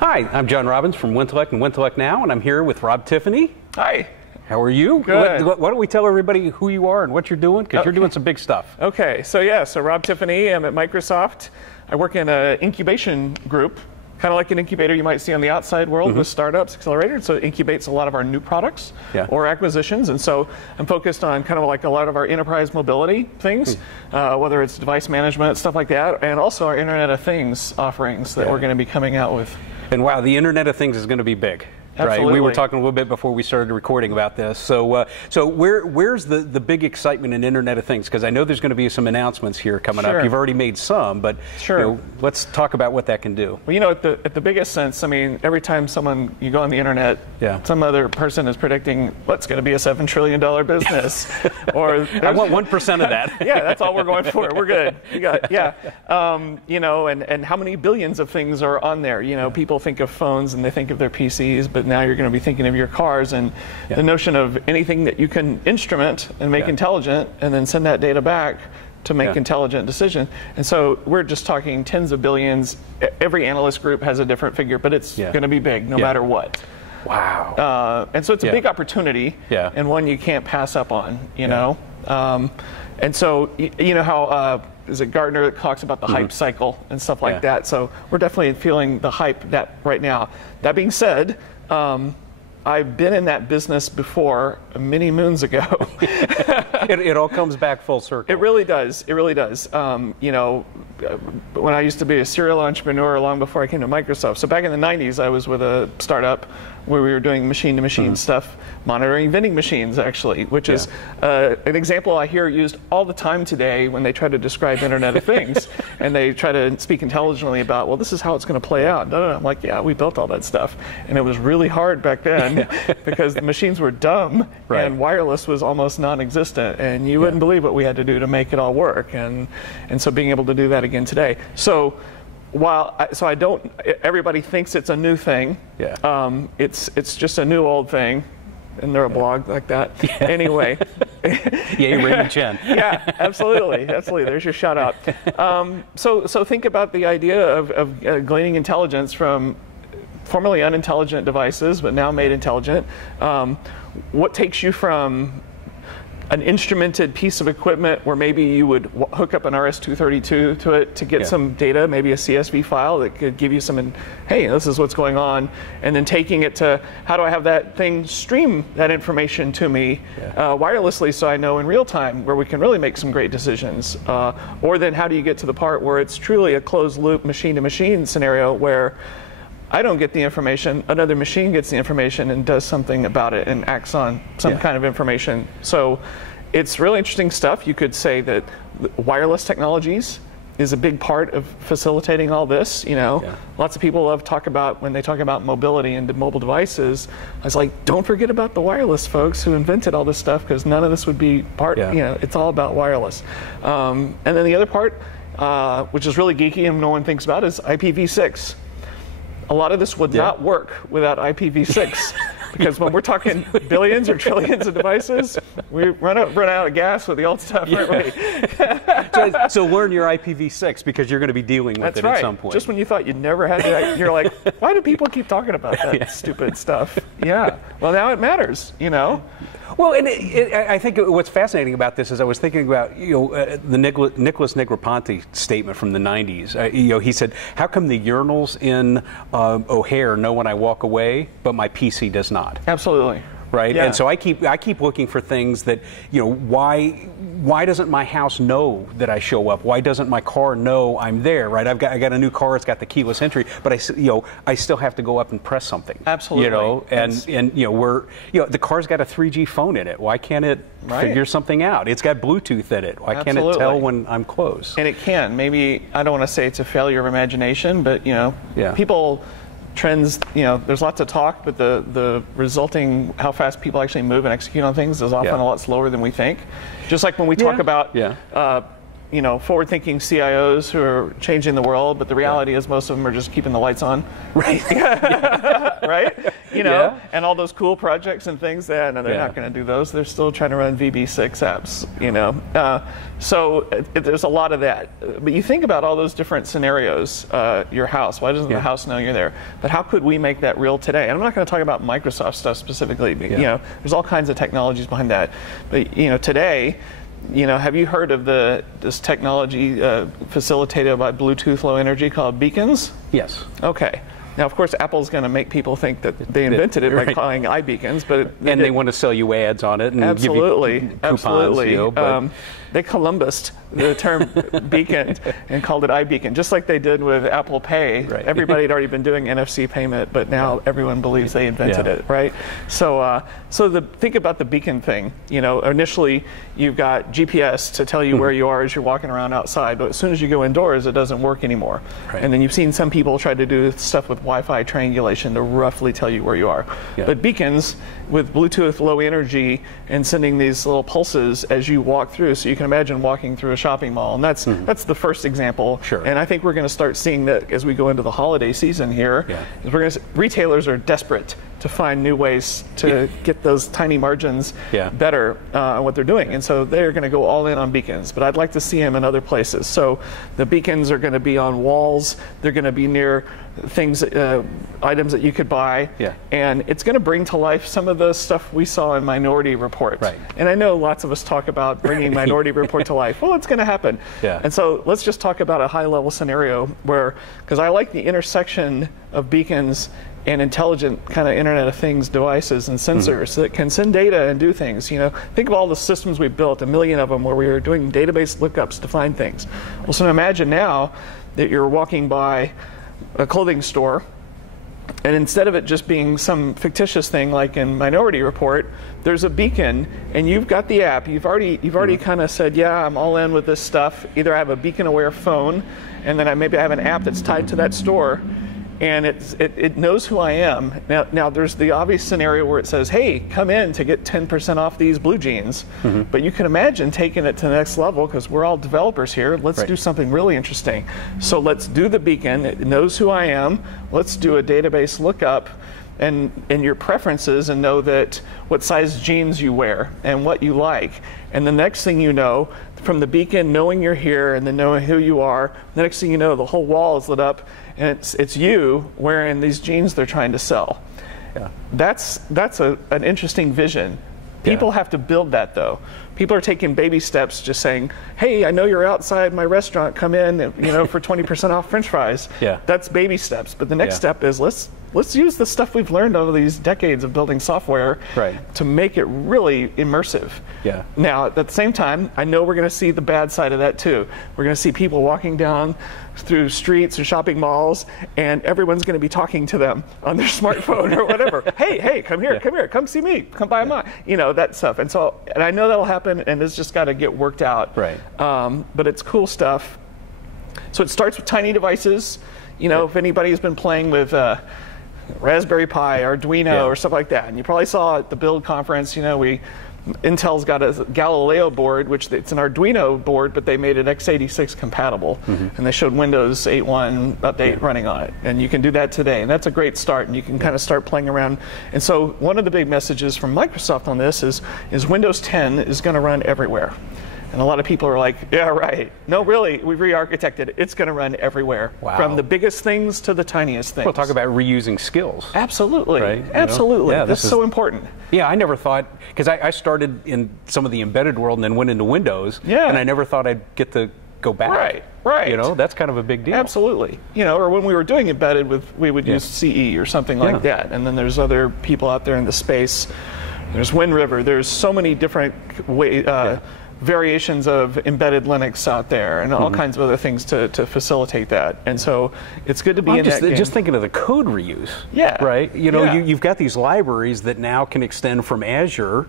Hi, I'm John Robbins from Wintellect and Wintellect Now, and I'm here with Rob Tiffany. Hi. How are you? Good. Why don't we tell everybody who you are and what you're doing, because you're doing some big stuff. Okay, so Rob Tiffany, I'm at Microsoft. I work in an incubation group, kind of like an incubator you might see on the outside world with startups, accelerators. So it incubates a lot of our new products or acquisitions. And so I'm focused on kind of like a lot of our enterprise mobility things, whether it's device management, stuff like that, and also our Internet of Things offerings that we're going to be coming out with. And wow, the Internet of Things is going to be big. Absolutely. Right. We were talking a little bit before we started recording about this. So, where's the big excitement in Internet of Things? Because I know there's going to be some announcements here coming up. You've already made some, but let's talk about what that can do. Well, at the biggest sense, I mean, every time you go on the internet, some other person is predicting what's going to be a $7 trillion business, or I want 1% of that. Yeah, that's all we're going for. We're good. We got and how many billions of things are on there? People think of phones and they think of their PCs, but now you're going to be thinking of your cars, and the notion of anything that you can instrument and make intelligent and then send that data back to make intelligent decision. And so we're just talking tens of billions. Every analyst group has a different figure, but it's going to be big no matter what. Wow. And so it's a big opportunity and one you can't pass up on, and so you know how is it Gartner that talks about the hype cycle and stuff like that. So we're definitely feeling the hype that right now. That being said, I've been in that business before many moons ago. It all comes back full circle. It really does. It really does. When I used to be a serial entrepreneur long before I came to Microsoft. So back in the 90s, I was with a startup where we were doing machine-to-machine stuff, monitoring vending machines, actually, which is an example I hear used all the time today when they try to describe Internet of Things. And they try to speak intelligently about, well, this is how it's going to play out. I'm like, yeah, we built all that stuff. And it was really hard back then because the machines were dumb and wireless was almost non-existent. And you wouldn't believe what we had to do to make it all work. And so being able to do that again today. So everybody thinks it's a new thing. It's just a new old thing. And they're a blog like that. Anyway. Raymond Chen. Absolutely. There's your shout out. So think about the idea of gleaning intelligence from formerly unintelligent devices, but now made intelligent. What takes you from an instrumented piece of equipment where maybe you would hook up an RS-232 to it to get some data, maybe a CSV file that could give you some, hey, this is what's going on, and then taking it to, how do I have that thing stream that information to me wirelessly so I know in real time where we can really make some great decisions. Or then how do you get to the part where it's truly a closed loop machine-to-machine scenario where I don't get the information, another machine gets the information and does something about it and acts on some kind of information. So it's really interesting stuff. You could say that wireless technologies is a big part of facilitating all this. Lots of people when they talk about mobility and mobile devices, I was like, don't forget about the wireless folks who invented all this stuff, because none of this would be part, it's all about wireless. And then the other part, which is really geeky and no one thinks about, is IPv6. A lot of this would not work without IPv6, because when we're talking billions or trillions of devices, we run out of gas with the old stuff, aren't we? So learn your IPv6, because you're going to be dealing with it at some point. Just when you thought you'd never had to, you're like, why do people keep talking about that stupid stuff? Well, now it matters, Well, and I think what's fascinating about this is I was thinking about the Nicholas Negroponte statement from the 90s. He said, "How come the urinals in O'Hare know when I walk away, but my PC does not?" Absolutely. Right, and so I keep looking for things that why doesn't my house know that I show up? Why doesn't my car know I'm there? Right, I got a new car, it's got the keyless entry, but I still have to go up and press something. Absolutely, and the car's got a 3G phone in it. Why can't it figure something out? It's got Bluetooth in it. Why can't it tell when I'm close? And it can. Maybe I don't want to say it's a failure of imagination, but people. Trends, there's lots of talk, but the resulting, how fast people actually move and execute on things is often a lot slower than we think. Just like when we talk about, forward-thinking CIOs who are changing the world, but the reality is most of them are just keeping the lights on. Right. Right? And all those cool projects and things they're not going to do those. They're still trying to run VB6 apps, So there's a lot of that. But you think about all those different scenarios, your house. Why doesn't the house know you're there? But how could we make that real today? And I'm not going to talk about Microsoft stuff specifically, but there's all kinds of technologies behind that. But today, have you heard of this technology facilitated by Bluetooth Low Energy called beacons? Yes. Okay. Now, of course, Apple's going to make people think that they invented it by calling iBeacons, but they want to sell you ads on it and absolutely, give you coupons, They Columbused the term beacon and called it iBeacon, just like they did with Apple Pay. Right. Everybody had already been doing NFC payment, but now everyone believes they invented it, right? So, think about the beacon thing. Initially you've got GPS to tell you where you are as you're walking around outside, but as soon as you go indoors, it doesn't work anymore. Right. And then you've seen some people try to do stuff with Wi-Fi triangulation to roughly tell you where you are. Yeah. But beacons with Bluetooth Low Energy and sending these little pulses as you walk through, so you can imagine walking through a shopping mall, and that's the first example. Sure. And I think we're going to start seeing that as we go into the holiday season here. Yeah. Retailers are desperate to find new ways to get those tiny margins better on what they're doing, and so they're going to go all in on beacons. But I'd like to see them in other places. So the beacons are going to be on walls. They're going to be near things, items that you could buy, and it's going to bring to life some of the stuff we saw in Minority Report. Right. And I know lots of us talk about bringing Minority Report to life. Well, it's going to happen. Yeah. And so let's just talk about a high-level scenario where, because I like the intersection of beacons and intelligent kind of Internet of Things devices and sensors that can send data and do things. Think of all the systems we've built, 1 million of them, where we are doing database lookups to find things. Well, so imagine now that you're walking by a clothing store, and instead of it just being some fictitious thing like in Minority Report, there's a beacon, and you've got the app. You've already kind of said, yeah, I'm all in with this stuff. Either I have a beacon-aware phone, and then maybe I have an app that's tied to that store, and it knows who I am. Now there's the obvious scenario where it says, hey, come in to get 10% off these blue jeans. But you can imagine taking it to the next level, because we're all developers here. Let's do something really interesting. So let's do the beacon. It knows who I am. Let's do a database lookup and your preferences, and know that what size jeans you wear and what you like. And the next thing you know, from the beacon knowing you're here and then knowing who you are, the next thing you know, the whole wall is lit up, and it's you wearing these jeans they're trying to sell. Yeah. That's an interesting vision. People have to build that, though. People are taking baby steps, just saying, hey, I know you're outside my restaurant, come in, for 20% off French fries. Yeah. That's baby steps. But the next step is let's use the stuff we've learned over these decades of building software to make it really immersive. Yeah. Now, at the same time, I know we're going to see the bad side of that too. We're going to see people walking down through streets or shopping malls, and everyone's going to be talking to them on their smartphone or whatever. Hey, come here, come see me, come buy mine. That stuff. And I know that'll happen, and it's just got to get worked out. Right. But it's cool stuff. So it starts with tiny devices. If anybody's been playing with Raspberry Pi, Arduino, or stuff like that, and you probably saw at the Build conference, Intel's got a Galileo board, which it's an Arduino board, but they made it x86 compatible, and they showed Windows 8.1 update running on it, and you can do that today, and that's a great start, and you can kind of start playing around. And so one of the big messages from Microsoft on this is Windows 10 is going to run everywhere. And a lot of people are like, yeah, right. No, really, we've re-architected it. It's going to run everywhere, from the biggest things to the tiniest things. We'll talk about reusing skills. Absolutely, right? Absolutely. Yeah, this is so important. Yeah, I never thought, because I started in some of the embedded world and then went into Windows, and I never thought I'd get to go back. Right. That's kind of a big deal. Absolutely. Or when we were doing embedded, we would use CE or something like that. And then there's other people out there in the space. There's WinRiver. There's so many different variations of embedded Linux out there, and all kinds of other things to facilitate that. And so it's good to be in that game. Just thinking of the code reuse. Yeah. Right? You've got these libraries that now can extend from Azure,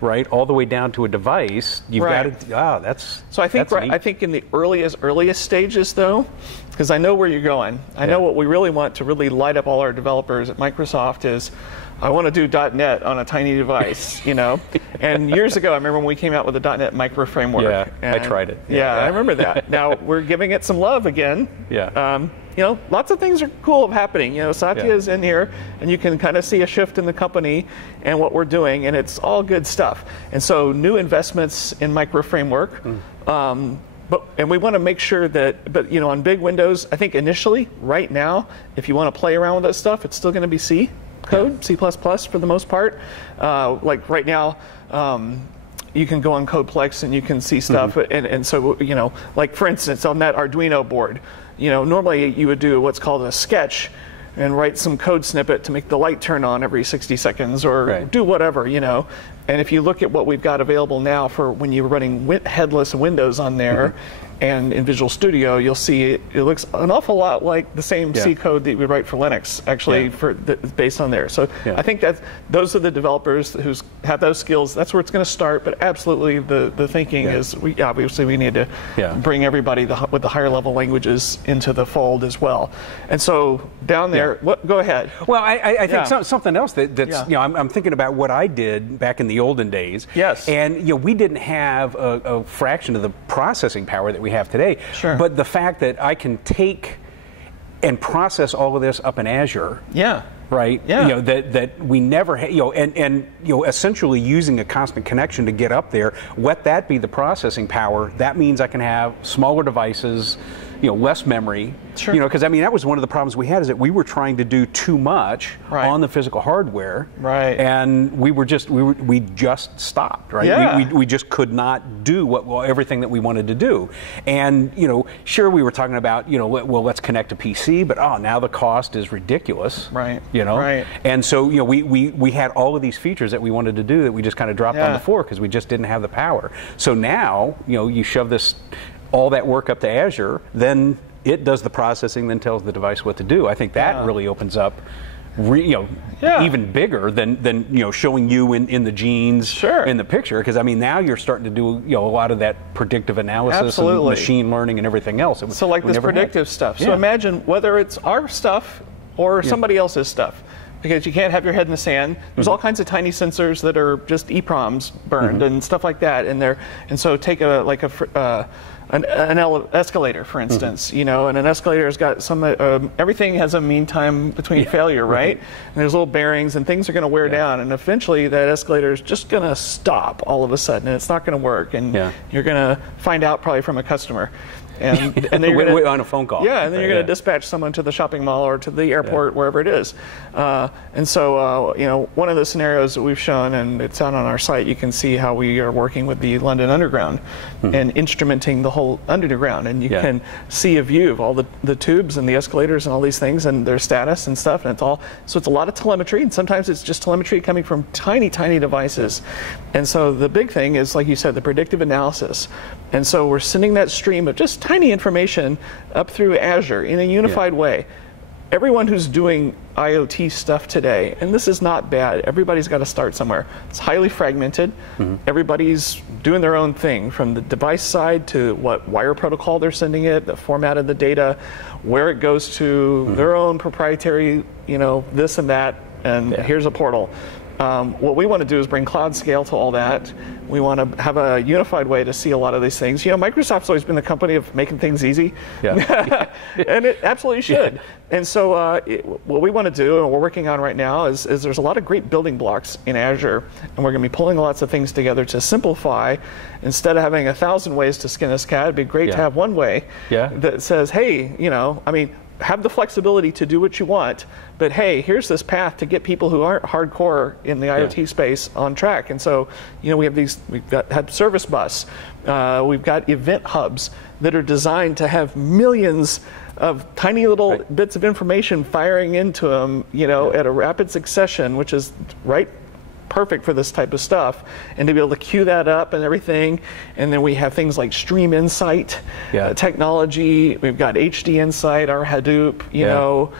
right, all the way down to a device. You've got to, that's so I think in the earliest stages, though, because I know where you're going. I know what we really want to really light up all our developers at Microsoft is I want to do .NET on a tiny device, you know. And years ago, I remember when we came out with the .NET micro framework. Yeah, and, I tried it. Yeah, I remember that. Now we're giving it some love again. Yeah. You know, lots of things are cool happening. You know, Satya is in here, and you can kind of see a shift in the company and what we're doing, and it's all good stuff. And so, new investments in micro framework. And we want to make sure that, but you know, on big Windows, I think initially, right now, if you want to play around with that stuff, it's still going to be C code, C++ for the most part. Like right now, you can go on Codeplex and you can see stuff, and so, you know, like for instance, on that Arduino board, you know, normally you would do what's called a sketch and write some code snippet to make the light turn on every 60 seconds or do whatever, you know. And if you look at what we've got available now for when you're running headless Windows on there and in Visual Studio, you'll see it looks an awful lot like the same C code that we write for Linux, actually, based on there. So I think that those are the developers who have those skills. That's where it's going to start. But absolutely, the thinking is obviously we need to bring everybody with the higher level languages into the fold as well. And so down there, go ahead. Well, I think something else that's you know, I'm thinking about what I did back in the olden days. Yes. And you know, we didn't have a fraction of the processing power that we have today. Sure. But the fact that I can take and process all of this up in Azure. Yeah. Right. Yeah. You know, that we never had, you know, and you know, essentially using a constant connection to get up there. Let that be the processing power. That means I can have smaller devices, you know, less memory. Sure. You know, because I mean, that was one of the problems we had, is that we were trying to do too much on the physical hardware. Right. And we just stopped. Right. Yeah. We just could not do everything that we wanted to do. And you know, sure, we were talking about, you know, well, let's connect a PC, but now the cost is ridiculous. Right. You know. Right. And so, you know, we had all of these features that we wanted to do that we just kind of dropped on the floor because we just didn't have the power. So now, you know, you shove all that work up to Azure, then it does the processing, then tells the device what to do. I think that really opens up, even bigger than you know, showing you in the genes in the picture. Because I mean, now you're starting to do, you know, a lot of that predictive analysis and machine learning and everything else. So like this predictive stuff. So imagine whether it's our stuff or somebody else's stuff. Because you can't have your head in the sand. There's all kinds of tiny sensors that are just EEPROMs burned and stuff like that in there. And so take an escalator, for instance, you know, and an escalator has got some, everything has a mean time between failure, right? And there's little bearings and things are going to wear down, and eventually that escalator is just going to stop all of a sudden, and it's not going to work, and you're going to find out probably from a customer. And then you're gonna, on a phone call. Yeah, and then you're going to dispatch someone to the shopping mall or to the airport, wherever it is. And so, you know, one of the scenarios that we've shown, and it's out on our site, you can see how we are working with the London Underground and instrumenting the whole underground. And you can see a view of all the tubes and the escalators and all these things and their status and stuff. And it's all, so it's a lot of telemetry. And sometimes it's just telemetry coming from tiny, tiny devices. And so the big thing is, like you said, the predictive analysis. And so we're sending that stream of just tiny information up through Azure in a unified way. Everyone who's doing IoT stuff today, and this is not bad, everybody's got to start somewhere. It's highly fragmented. Everybody's doing their own thing, from the device side to what wire protocol they're sending it, the format of the data, where it goes to, their own proprietary, you know, this and that, and here's a portal. What we want to do is bring cloud scale to all that. We want to have a unified way to see a lot of these things. You know, Microsoft's always been the company of making things easy. And it absolutely should. And so what we want to do, and we're working on right now, is there's a lot of great building blocks in Azure, and we're going to be pulling lots of things together to simplify. Instead of having 1,000 ways to skin this cat, it'd be great to have one way that says, hey, you know, I mean, have the flexibility to do what you want, but hey, here's this path to get people who aren't hardcore in the IoT space on track. And so, you know, we've had Service Bus, we've got event hubs that are designed to have millions of tiny little bits of information firing into them, you know, at a rapid succession, which is perfect for this type of stuff, and to be able to queue that up and everything. And then we have things like Stream Insight technology. We've got HD Insight, our Hadoop, you know,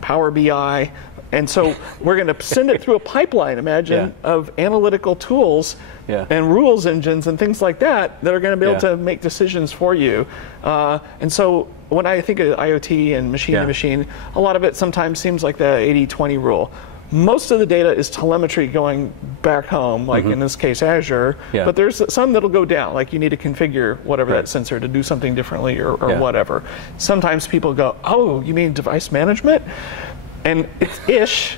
Power BI. And so we're going to send it through a pipeline, imagine, of analytical tools and rules engines and things like that are going to be able to make decisions for you. And so when I think of IoT and machine to machine, a lot of it sometimes seems like the 80-20 rule. Most of the data is telemetry going back home, like in this case Azure, but there's some that'll go down, like you need to configure whatever that sensor to do something differently or whatever. Sometimes people go, oh, you mean device management? And it's ish,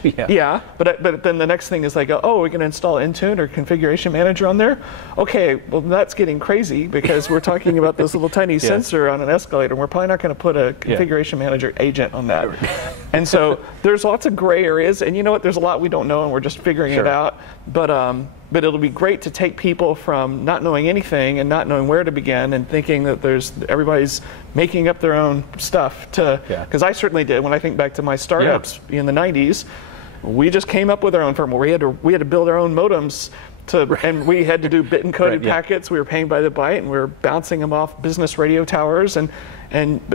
but then the next thing is like, oh, we're going to install Intune or Configuration Manager on there? Okay, well, that's getting crazy because we're talking about this little tiny sensor on an escalator. We're probably not going to put a Configuration Manager agent on that. And so there's lots of gray areas, and you know what? There's a lot we don't know, and we're just figuring it out. But it'll be great to take people from not knowing anything and not knowing where to begin and thinking that everybody's making up their own stuff to, because I certainly did. When I think back to my startups in the 90s, we just came up with our own firmware. We had to build our own modems and we had to do bit encoded packets. We were paying by the byte, and we were bouncing them off business radio towers. And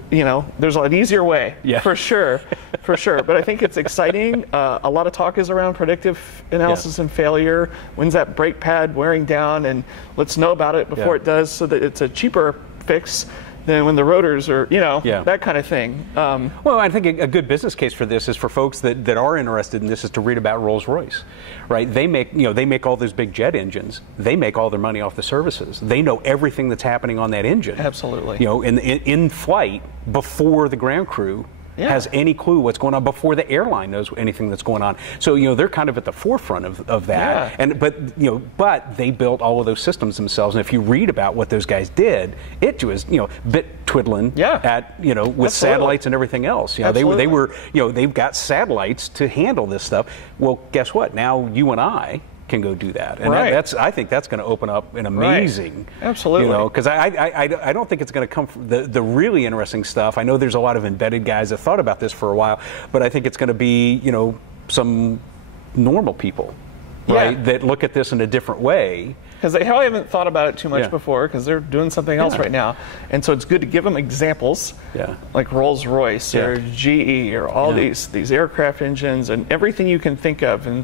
you know, there's an easier way, for sure. But I think it's exciting. A lot of talk is around predictive analysis and failure. When's that brake pad wearing down? And let's know about it before it does, so that it's a cheaper fix than when the rotors are, you know, that kind of thing. Well, I think a good business case for this is for folks that are interested in this is to read about Rolls-Royce, right? They make all those big jet engines. They make all their money off the services. They know everything that's happening on that engine. Absolutely. You know, in flight before the ground crew has any clue what's going on, before the airline knows anything that's going on. So, you know, they're kind of at the forefront of that. But they built all of those systems themselves. And if you read about what those guys did, it was, you know, bit twiddling at, you know, with satellites and everything else. You know, they were, you know, they've got satellites to handle this stuff. Well, guess what? Now you and I can go do that, and I think that's going to open up an amazing, absolutely, you know, because I don't think it's going to come from the really interesting stuff. I know there's a lot of embedded guys that thought about this for a while, but I think it's going to be, you know, some normal people, right, that look at this in a different way. Because they probably haven't thought about it too much before, because they're doing something else right now. And so it's good to give them examples, like Rolls-Royce or GE or all these aircraft engines and everything you can think of. And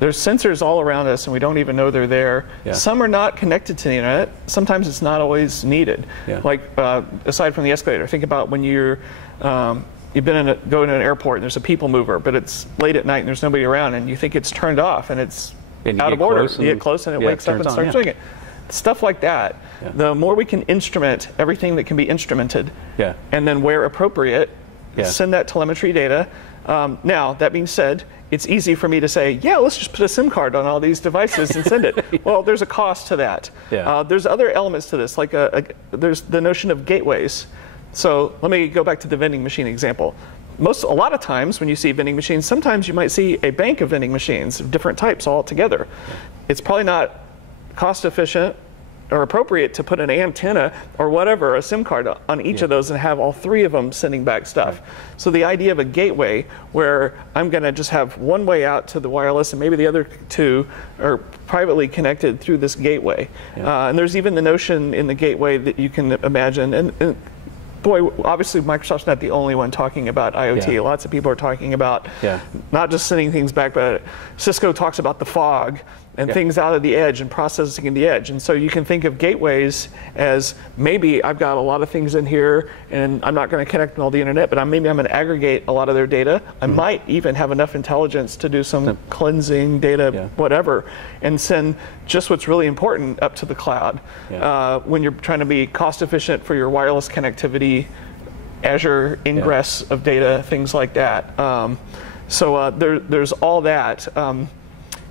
there's sensors all around us, and we don't even know they're there. Some are not connected to the internet. Sometimes it's not always needed. Like, aside from the escalator, think about when you've been going to an airport and there's a people mover, but it's late at night and there's nobody around, and you think it's turned off and it's out of order. You get close and it wakes up and starts doing it. Stuff like that. The more we can instrument everything that can be instrumented, and then where appropriate, send that telemetry data. Now, that being said, it's easy for me to say, let's just put a SIM card on all these devices and send it. Well, there's a cost to that. There's other elements to this, like there's the notion of gateways. So let me go back to the vending machine example. A lot of times when you see vending machines, sometimes you might see a bank of vending machines of different types all together. It's probably not cost efficient or appropriate to put an antenna or whatever, a SIM card on each of those and have all three of them sending back stuff. So the idea of a gateway where I'm going to just have one way out to the wireless and maybe the other two are privately connected through this gateway. And there's even the notion in the gateway that you can imagine, and boy, obviously Microsoft's not the only one talking about IoT. Lots of people are talking about not just sending things back, but Cisco talks about the fog and things out of the edge and processing in the edge. And so you can think of gateways as maybe I've got a lot of things in here and I'm not going to connect to all the internet, but maybe I'm going to aggregate a lot of their data. I might even have enough intelligence to do some cleansing data, whatever, and send just what's really important up to the cloud. When you're trying to be cost efficient for your wireless connectivity, Azure ingress of data, things like that. So there's all that.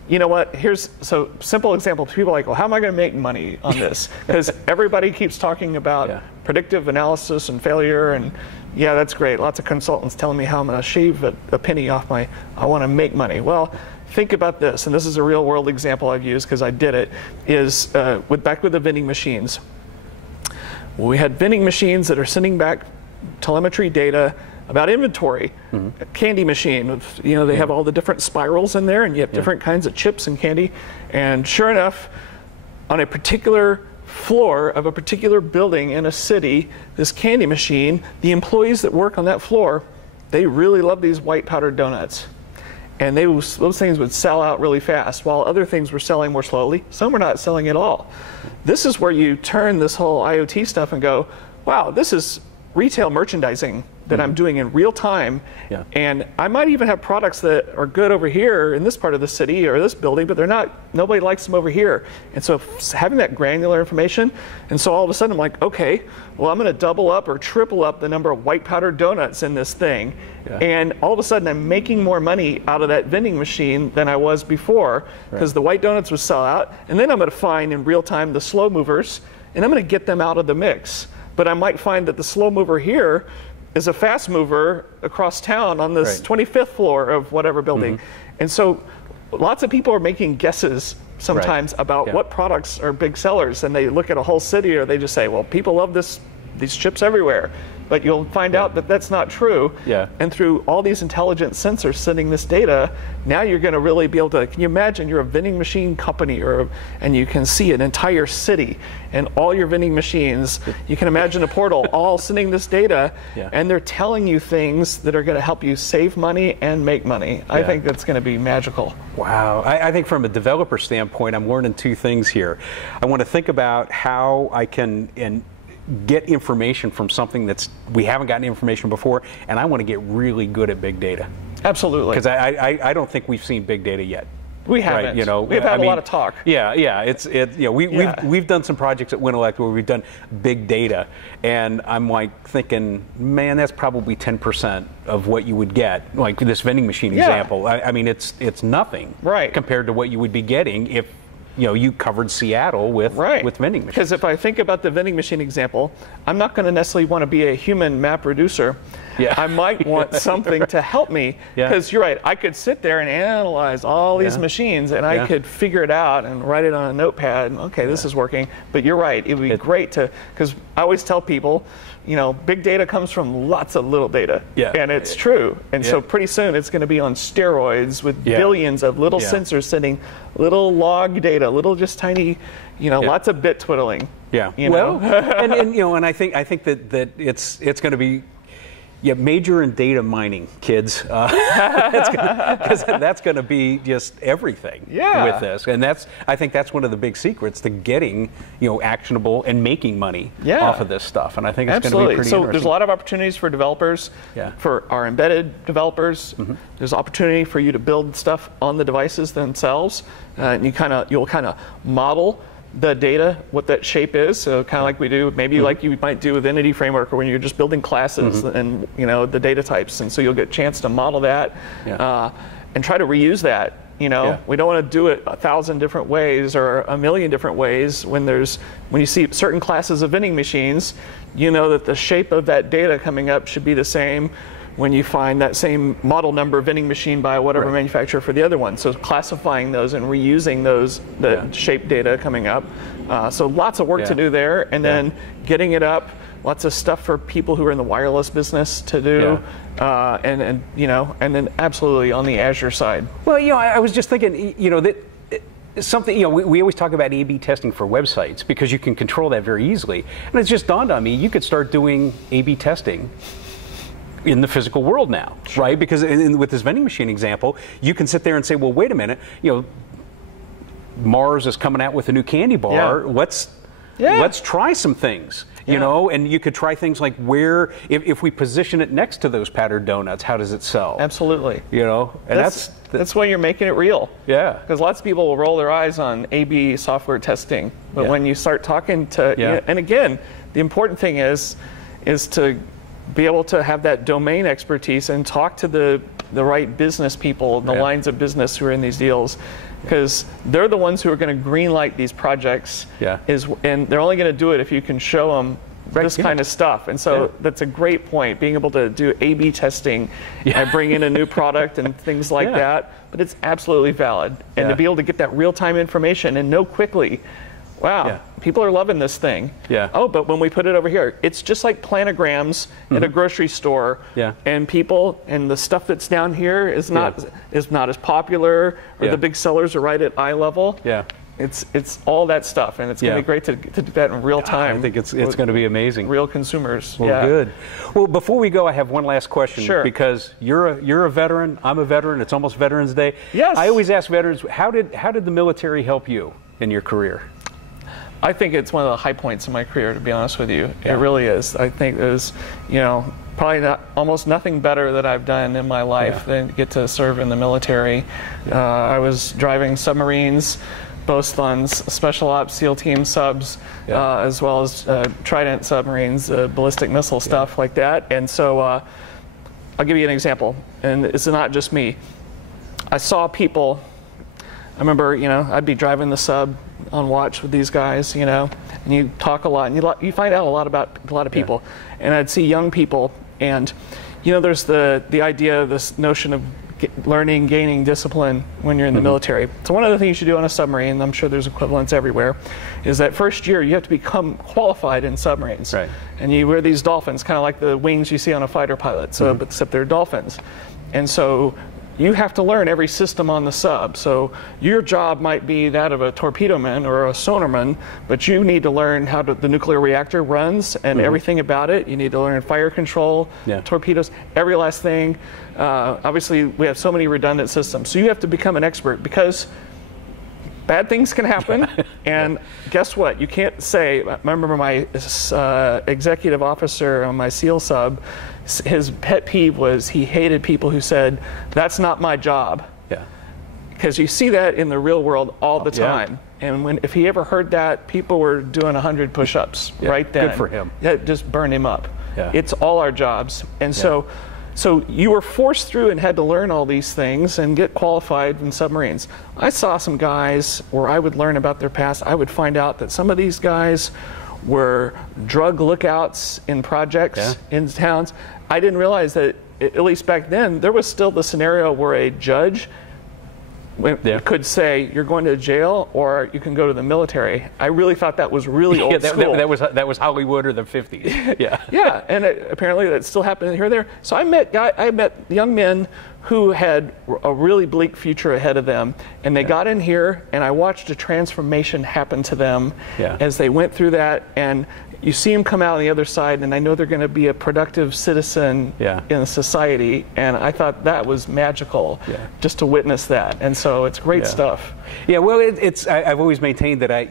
You know what, so simple example, people are like, well, how am I going to make money on this? Because everybody keeps talking about predictive analysis and failure, and that's great. Lots of consultants telling me how I'm going to shave a penny off I want to make money. Well, think about this, and this is a real world example I've used because I did it, is back with the vending machines. We had vending machines that are sending back telemetry data about inventory. A candy machine, they have all the different spirals in there, and you have different kinds of chips and candy. And sure enough, on a particular floor of a particular building in a city, this candy machine, the employees that work on that floor, they really love these white powdered donuts. And those things would sell out really fast, while other things were selling more slowly. Some were not selling at all. This is where you turn this whole IoT stuff and go, wow, this is retail merchandising that I'm doing in real time. Yeah. And I might even have products that are good over here in this part of the city or this building, but they're not, nobody likes them over here. And so having that granular information, and so all of a sudden I'm like, okay, well, I'm going to double up or triple up the number of white powdered donuts in this thing. Yeah. And all of a sudden I'm making more money out of that vending machine than I was before, because the white donuts would sell out. And then I'm going to find in real time the slow movers, and I'm going to get them out of the mix. But I might find that the slow mover here is a fast mover across town on this 25th floor of whatever building. And so lots of people are making guesses sometimes about what products are big sellers, and they look at a whole city, or they just say, well, people love these chips everywhere. But you'll find out that that's not true. And through all these intelligent sensors sending this data, now you're going to really be able to, can you imagine you're a vending machine company, and you can see an entire city and all your vending machines. You can imagine a portal all sending this data, and they're telling you things that are going to help you save money and make money. I think that's going to be magical. Wow. I think from a developer standpoint, I'm learning two things here. I want to think about how I can get information from something that's we haven't gotten information before, and I want to get really good at big data. Absolutely. Because I don't think we've seen big data yet. We haven't. Right? You know, we've had a lot of talk. We've done some projects at Wintellect where we've done big data, and I'm like thinking, man, that's probably 10% of what you would get. Like this vending machine example. I mean, it's nothing compared to what you would be getting if you covered Seattle with vending machines. Because if I think about the vending machine example, I'm not going to necessarily want to be a human map reducer. I might want something to help me. Because you're right, I could sit there and analyze all these machines, and I could figure it out and write it on a notepad. And, okay, this is working. But you're right, it would be great to, because I always tell people, big data comes from lots of little data. And it's true. And so pretty soon it's going to be on steroids with billions of little sensors sending little log data, little just tiny, lots of bit twiddling. Well, and I think that it's going to be major in data mining, kids. Because that's going to be just everything with this, and I think that's one of the big secrets to getting actionable and making money off of this stuff. And I think it's going to be pretty interesting. There's a lot of opportunities for developers, for our embedded developers. There's opportunity for you to build stuff on the devices themselves, and you'll kind of model the data, what that shape is, so kind of like we do, maybe like you might do with Entity Framework, or when you're just building classes and the data types, and so you'll get a chance to model that and try to reuse that. We don't want to do it 1,000 different ways or 1,000,000 different ways. When you see certain classes of vending machines, that the shape of that data coming up should be the same when you find that same model number vending machine by whatever manufacturer for the other one. So classifying those and reusing those, the shape data coming up. So lots of work to do there, and then getting it up, lots of stuff for people who are in the wireless business to do, and then absolutely on the Azure side. Well, I was just thinking, that something, we always talk about A/B testing for websites because you can control that very easily. And it's just dawned on me, you could start doing A/B testing in the physical world now, right? Because with this vending machine example, you can sit there and say, well, wait a minute, Mars is coming out with a new candy bar. Let's try some things, and you could try things like if we position it next to those powdered donuts, how does it sell? Absolutely. And that's when you're making it real. Because lots of people will roll their eyes on A/B software testing, but when you start talking to, and again, the important thing is to be able to have that domain expertise and talk to the right business people, the lines of business who are in these deals, because they're the ones who are going to green light these projects. And they're only going to do it if you can show them this kind of stuff. And so that's a great point, being able to do A/B testing and bring in a new product and things like that. But it's absolutely valid. And to be able to get that real-time information and know quickly, wow, people are loving this thing. Oh, but when we put it over here, it's just like planograms at a grocery store. And the stuff that's down here is not as popular, or the big sellers are right at eye level. It's all that stuff, and it's going to be great to do that in real time. I think it's going to be amazing. Real consumers. Well, good. Well, before we go, I have one last question. Because you're a veteran, I'm a veteran. It's almost Veterans Day. I always ask veterans, how did the military help you in your career? I think it's one of the high points of my career, to be honest with you. Yeah. It really is. I think there's, probably almost nothing better that I've done in my life than get to serve in the military. I was driving submarines, both Special Ops SEAL Team subs, as well as Trident submarines, ballistic missile stuff like that. And so I'll give you an example, and it's not just me. I saw people, I remember, I'd be driving the sub on watch with these guys, and you talk a lot, and you find out a lot about a lot of people. And I'd see young people, and there's the idea of this notion of learning, gaining discipline when you're in the military. So one of the things you should do on a submarine, and I'm sure there's equivalents everywhere, is that first year you have to become qualified in submarines. Right. And you wear these dolphins, kind of like the wings you see on a fighter pilot, so except they're dolphins. And so you have to learn every system on the sub. So your job might be that of a torpedo man or a sonarman, but you need to learn how the nuclear reactor runs and everything about it. You need to learn fire control, torpedoes, every last thing. Obviously, we have so many redundant systems. So you have to become an expert because bad things can happen. And guess what? You can't say, I remember my executive officer on my SEAL sub, his pet peeve was he hated people who said, "That's not my job." Yeah. Because you see that in the real world all the time. And if he ever heard that, people were doing 100 push-ups right then. Good for him. That just burned him up. Yeah. It's all our jobs. And so you were forced through and had to learn all these things and get qualified in submarines. I saw some guys where I would learn about their past. I would find out that some of these guys were drug lookouts in projects in towns. I didn't realize that, at least back then, there was still the scenario where a judge could say, you're going to jail or you can go to the military. I really thought that was really old school. That was Hollywood or the 50s. Yeah, and apparently that still happened here or there. So I met young men who had a really bleak future ahead of them, and they got in here, and I watched a transformation happen to them as they went through that, and you see them come out on the other side, and I know they're going to be a productive citizen in society, and I thought that was magical just to witness that, and so it's great stuff. Yeah, well, I've always maintained that I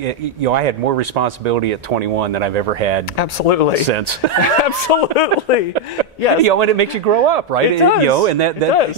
had more responsibility at 21 than I've ever had since. Absolutely. Yes. And it makes you grow up, right? It does. And that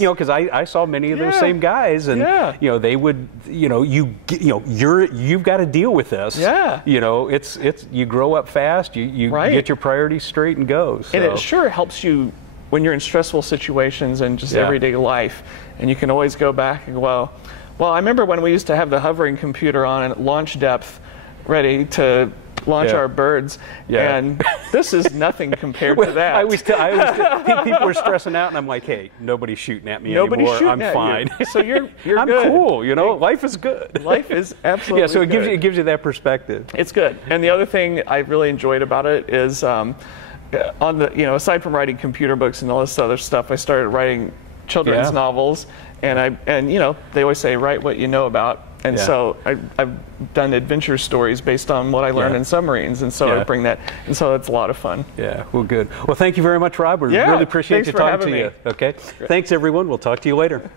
because I saw many of those same guys, and they would, you've got to deal with this. Yeah. It's you grow up fast. You get your priorities straight and go. So. And it sure helps you when you're in stressful situations and just everyday life, and you can always go back and go, well, I remember when we used to have the hovering computer on at launch depth, ready to launch our birds, and this is nothing compared to that. I always people are stressing out, and I'm like, hey, nobody's shooting at me anymore. I'm fine. So you're I'm good. Cool. Life is good. Life is absolutely so good. it gives you that perspective. It's good. And the other thing I really enjoyed about it is on the aside from writing computer books and all this other stuff, I started writing children's novels, and they always say write what you know about. And so I've done adventure stories based on what I learned in submarines, and so I bring that, and so it's a lot of fun. Yeah, well, good. Well, thank you very much, Rob. We really appreciate you talking to you. Okay, thanks everyone. We'll talk to you later.